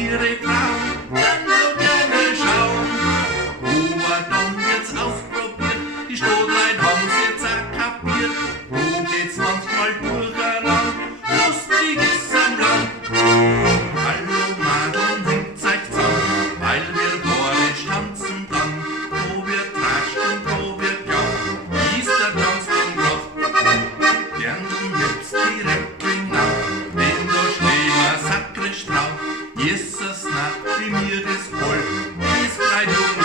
ihre Frauen dann so gerne schauen. Aber dann wird's ausprobiert, die Stodlein haben's jetzt auch kapiert. Wo geht's manchmal durcheinander, lustig ist am Land. Hallo Madeln, hängt euch zusammen, weil wir borisch tanzen dann. Wo wir trascht und wo wir glaubt, wie ist der Tanz dann grad. Lernten jetzt direkt genau, denn da stehen wir sakrisch drauf. Jesus, na, wie mir das gefällt, ist grad jung